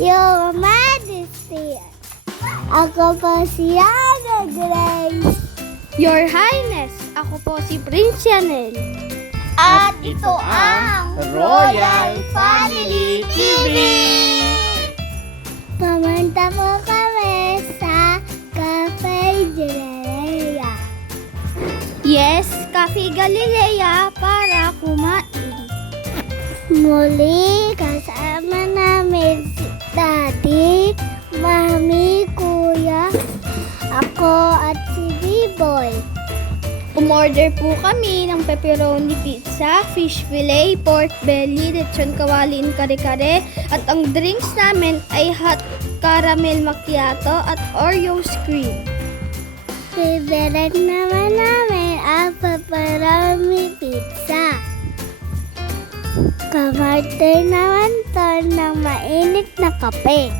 Your Majesty. Ako po si Ana Grace. Your Highness, ako po si Prince Yanel. At ito ang Royal Family TV. Pumunta po kami sa Cafe Galilea. Yes, Cafe Galilea para kumain. Muli kasama ako at si B-Boy. Umorder po kami ng pepperoni pizza, fish fillet, pork belly, lechon kawali in kare-kare, at ang drinks namin ay hot caramel macchiato at Oreo cream. Favorite naman namin ang pepperoni pizza. Kamarte naman to ng mainit na kape.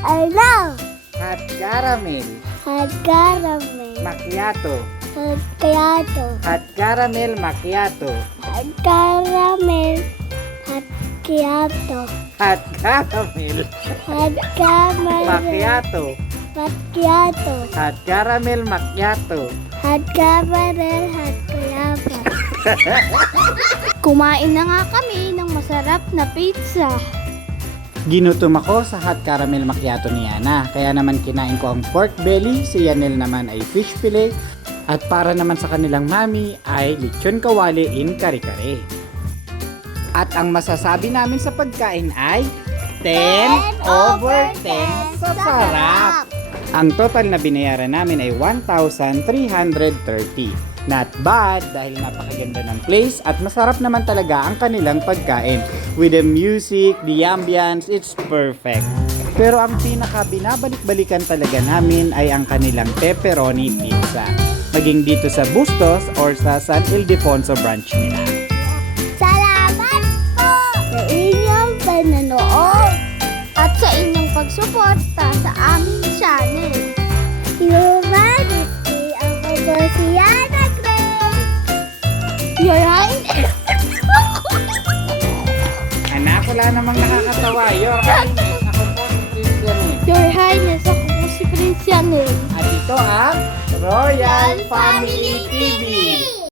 I love Hot caramel, hot caramel, macchiato. hot kayato, Hot caramel macchiato. hot caramel, kayato, Hot caramel hot caramel, macchiato. kayato, Hot caramel macchiato. hot caramel, hot kayato. Kumain na nga kami ng masarap na pizza. Ginutom ako sa hot caramel macchiato ni Yana. Kaya naman kinain ko ang pork belly, si Yanel naman ay fish fillet, at para naman sa kanilang mami ay lechon kawali in kare-kare. At ang masasabi namin sa pagkain ay 10 over 10 sa sarap. Ang total na binayaran namin ay 1,330. Not bad dahil napakaganda ng place at masarap naman talaga ang kanilang pagkain. With the music, the ambience, it's perfect. Pero ang pinaka binabalik-balikan talaga namin ay ang kanilang pepperoni pizza. Maging dito sa Bustos or sa San Ildefonso branch nila. Salamat po sa inyong pananood. At sa inyong pagsuporta sa aming channel. Highness, Anak, wala namang nakakatawa. Your Highness, ako po si Christian eh. Your Highness, ako po si Prince Yanel. At ito ang Royal Family TV.